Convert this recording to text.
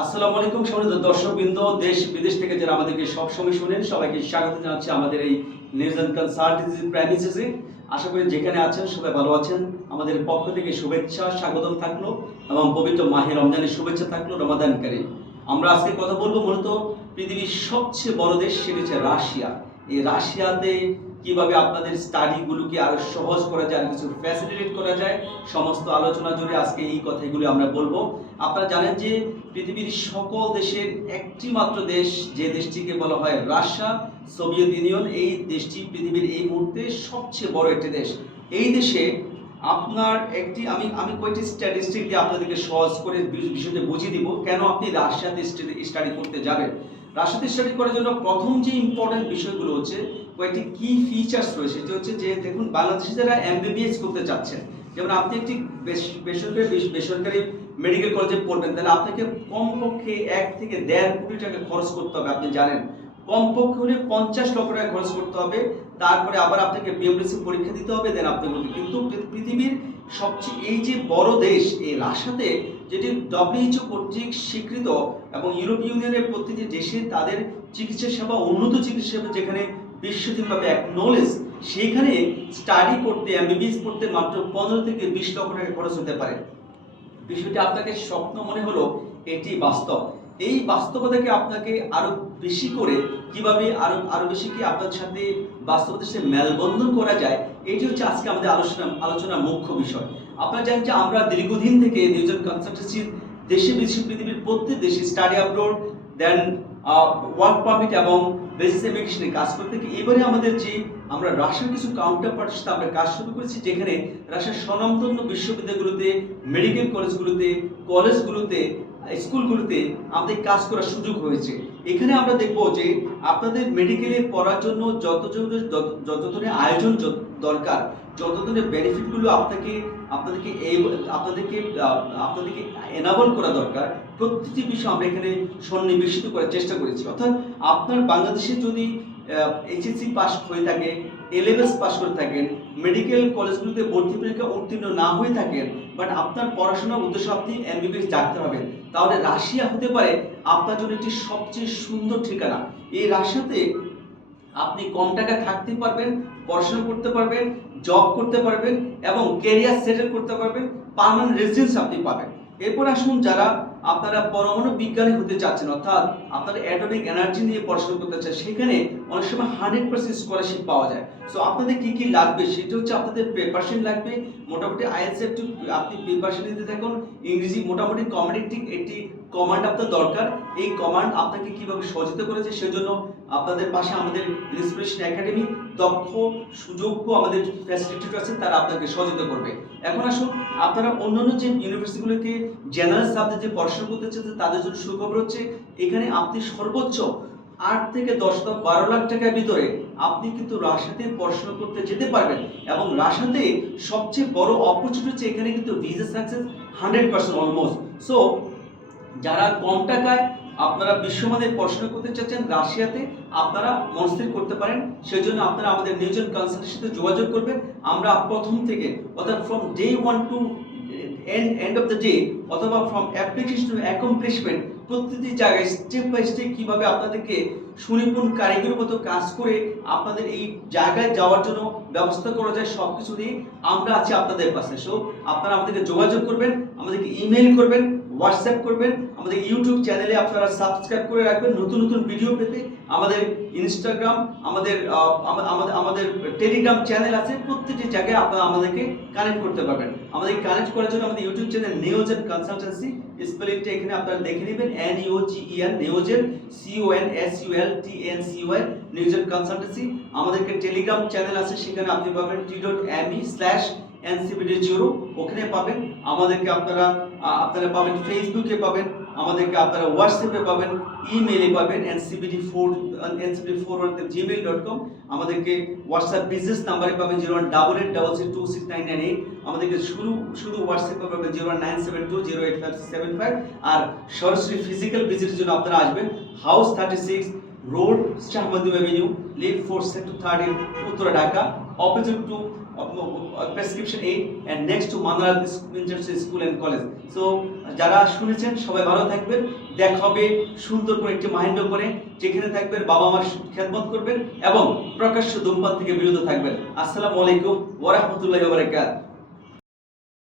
আসসালামু আলাইকুম সম্মানিত দর্শকবৃন্দ, দেশ বিদেশ থেকে যারা আমাদেরকে সবসময় শুনেন, সবাইকে স্বাগত জানাচ্ছি আমাদের এই নিউজিল্যান্ড কনসালটেন্সি প্রাইমিসেসে আশা করি যেখানে আছেন সবাই ভালো আছেন। আমাদের পক্ষ থেকে শুভেচ্ছা, স্বাগতম থাকল এবং পবিত্র মাহে রমজানের শুভেচ্ছা থাকল রমাদানকারী। আমরা আজকে কথা বলব মূলত পৃথিবীর সবচেয়ে বড় দেশ, সেটি হচ্ছে রাশিয়া। এই রাশিয়াতে কীভাবে আপনাদের স্টাডিগুলোকে আরও সহজ করা যায়, কিছু ফ্যাসিলিটেট করা যায়, সমস্ত আলোচনা জুড়ে আজকে এই কথাগুলো আমরা বলব। আপনারা জানেন যে পৃথিবীর সকল দেশের একটি মাত্র দেশ, যে দেশটিকে বলা হয় রাশিয়া, সোভিয়েত ইউনিয়ন, এই দেশটি পৃথিবীর এই মুহূর্তে সবচেয়ে বড় একটি দেশ। এই দেশে আপনার একটি, আমি আমি কয়েকটি স্ট্যাটিস্টিক দিয়ে আপনাদেরকে সহজ করে বিষয়টা বুঝিয়ে দিব। কেন আপনি রাশিয়াতে স্টাডি করতে যাবেন? রাশিয়াতে স্টাডি করার জন্য প্রথম যে ইম্পর্টেন্ট বিষয়গুলো হচ্ছে, কয়েকটি কি ফিচার্স রয়েছে। সেটি হচ্ছে যে, দেখুন, বাংলাদেশে যারা এমবিবিএস করতে চাচ্ছেন, যেমন আপনি একটি বেসরকারি বেসরকারি মেডিকেল কলেজে পড়বেন, তাহলে আপনাকে কমপক্ষে এক থেকে দেড় কোটি টাকা খরচ করতে হবে, আপনি জানেন। কমপক্ষে হলে পঞ্চাশ লক্ষ টাকা খরচ করতে হবে। তারপরে আবার আপনাকে বিএমডিসি পরীক্ষা দিতে হবে দেন আপনি বলবেন কিন্তু পৃথিবীর সবচেয়ে এই যে বড় দেশ, এই রাশিয়াতে যেটি ডব্লিউএইচও কর্তৃক স্বীকৃত এবং ইউরোপীয় ইউনিয়নের প্রতিটি দেশে তাদের চিকিৎসা সেবা, উন্নত চিকিৎসা সেবা যেখানে বিশ্বজনীনভাবে এক নলেজ সেখানে স্টাডি করতে এমবিবিএস পড়তে মাত্র পনেরো থেকে বিশ লক্ষ টাকা খরচ হতে পারে। বিষয়টি আপনাকে স্বপ্ন মনে হলো, এটি বাস্তব। এই বাস্তবতাকে আপনাকে আরও বেশি করে কীভাবে আরও আরও বেশি কি আপনার সাথে বাস্তবতার সাথে মেলবন্ধন করা যায় এটি হচ্ছে আজকে আমাদের আলোচনা, আলোচনার মুখ্য বিষয়। আপনারা জানেন যে আমরা দীর্ঘদিন থেকে নিউজন কনসালটেন্সির দেশে বিদেশে পৃথিবীর প্রত্যেক দেশে study abroad then work permit এবং বেসিস এমিগ্রেশনে কাজ করতে গিয়ে এবারে আমাদের যে আমরা রাশিয়ার কিছু কাউন্টার পার্টির সাথে আমরা কাজ শুরু করেছি, যেখানে রাশিয়ার স্বনামধন্য বিশ্ববিদ্যালয়গুলোতে মেডিকেল কলেজগুলোতে কলেজগুলোতে স্কুলগুলোতে আমাদের কাজ করার সুযোগ হয়েছে। এখানে আমরা দেখব যে আপনাদের মেডিকেলে পড়ার জন্য যত যত- ধরনের আয়োজন দরকার, যত ধরনের বেনিফিটগুলো আপনাকে আপনাদেরকে এই আপনাদেরকে আপনাদেরকে এনাবল করা দরকার, প্রতিটি বিষয় আমরা এখানে সন্নিবেশিত করার চেষ্টা করেছি। অর্থাৎ আপনার বাংলাদেশে যদি এইচএসসি পাস হয়ে থাকে এলেভেলস পাশ করে থাকেন মেডিকেল কলেজগুলোতে ভর্তি পরীক্ষা উত্তীর্ণ না হয়ে থাকেন বাট আপনার পড়াশোনার উদ্দেশ্য আপনি এমবিবিএস ডাকতে হবেন। তাহলে রাশিয়া হতে পারে আপনার জন্য একটি সবচেয়ে সুন্দর ঠিকানা। এই রাশিয়াতে আপনি কম টাকা থাকতে পারবেন, পড়াশোনা করতে পারবেন জব করতে পারবেন এবং ক্যারিয়ার সেটেল করতে পারবেন পার্মানেন্ট রেসিডেন্স আপনি পাবেন। এরপর আসুন যারা আপনারা পরমাণু বিজ্ঞানী হতে চাচ্ছেন, অর্থাৎ আপনারা অ্যাটমিক এনার্জি নিয়ে পড়াশোনা করতে চান সেখানে অনেক সময় হান্ড্রেড পার্সেন্ট স্কলারশিপ পাওয়া যায়। সো আপনাদের কি কি লাগবে? সেটা হচ্ছে আপনাদের প্রিপারেশন লাগবে। মোটামুটি আইএলস একটু আপনি প্রিপারেশন নিতে থাকুন। ইংরেজি মোটামুটি কমেডিটিক একটি কমান্ড আপনার দরকার। এই কমান্ড আপনাকে কীভাবে সহযোগিতা করেছে সেজন্য আপনাদের পাশে আমাদের ইন্সপিরেশন একাডেমি দক্ষ, সুযোগ্য আমাদের ফ্যাসিলিটেটর আছেন, তারা আপনাকে সহযোগিতা করবে। এখন আসুন, আপনারা অন্যান্য যে ইউনিভার্সিটিগুলোকে জেনারেল সাবজেক্ট যে পড়াশোনা করতে চাচ্ছেন, তাদের জন্য সুখবর হচ্ছে, এখানে আপনি সর্বোচ্চ আট থেকে দশ থেকে বারো লাখ টাকার ভিতরে আপনি কিন্তু রাশিয়াতে পড়াশোনা করতে যেতে পারবেন এবং রাশিয়াতে সবচেয়ে বড় অপরচুনিটি হচ্ছে এখানে কিন্তু visa success hundred percent almost so যারা কম টাকায় আপনারা বিশ্বমানের পড়াশোনা করতে চাচ্ছেন রাশিয়াতে, আপনারা মনস্থির করতে পারেন। সেই জন্য আপনারা আমাদের নিউজন কনসাল্টের সাথে যোগাযোগ করবেন। আমরা প্রথম থেকে, অর্থাৎ from day one to end end of the day অথবা ফ্রম অ্যাপ্লিকেশন টু অ্যাকমপ্লিশমেন্ট প্রতিটি জায়গায় স্টেপ বাই স্টেপ কীভাবে আপনাদেরকে সুনিপুণ কারিগরের মতো কাজ করে আপনাদের এই জায়গায় যাওয়ার জন্য ব্যবস্থা করা যায় সব কিছু দিয়ে আমরা আছি আপনাদের পাশে। সো আপনারা আমাদেরকে যোগাযোগ করবেন, আমাদেরকে ইমেল করবেন। হোয়াটসঅ্যাপ করবেন, আমাদের ইউটিউব চ্যানেলে আপনারা সাবস্ক্রাইব করে রাখবেন, নতুন নতুন ভিডিও পেতে আমাদের ইনস্টাগ্রাম, আমাদের আমাদের আমাদের টেলিগ্রাম চ্যানেল আছে, প্রত্যেকটি জায়গায় আপনারা আমাদেরকে কানেক্ট করতে পারবেন। আমাদের কানেক্ট করার জন্য আমাদের ইউটিউব চ্যানেল নিউজেন কনসালটেন্সি স্পেলিংটা এখানে আপনারা দেখে নেবেন N U G E N Newgen C O N S U L T N C Y Newgen consultancy. আমাদেরকে টেলিগ্রাম চ্যানেল আছে, সেখানে আপনি পাবেন T dot M E slash NCBD zero, ওখানে পাবেন। আমাদেরকে আপনারা আপনারা পাবেন ফেসবুকে পাবেন, আমাদেরকে আপনারা হোয়াটসঅ্যাপে পাবেন ইমেলে পাবেন NCBD four NCBD four Gmail dot com আমাদেরকে হোয়াটসঅ্যাপ বিজনেস নাম্বারে পাবেন zero one double eight double six two six nine nine eight আমাদেরকে শুধু শুধু হোয়াটসঅ্যাপে পাবেন zero one nine seven two zero eight five seven five আর সরাসরি ফিজিক্যাল ভিজিটের জন্য আপনারা আসবেন house thirty six road শাহমদিব avenue level four sector thirteen Uttara Dhaka opposite to prescription eight and next to মানারা school and college so যারা শুনেছেন, সবাই ভালো থাকবেন। দেখা হবে সুন্দর করে একটি মাহেন্দ্র করে, যেখানে থাকবেন বাবা মার খেদমত করবেন এবং প্রকাশ্য ধূমপান থেকে বিরত থাকবেন। আসসালামু আলাইকুম ওয়া রাহমাতুল্লাহি ওয়া বারাকাতুহু।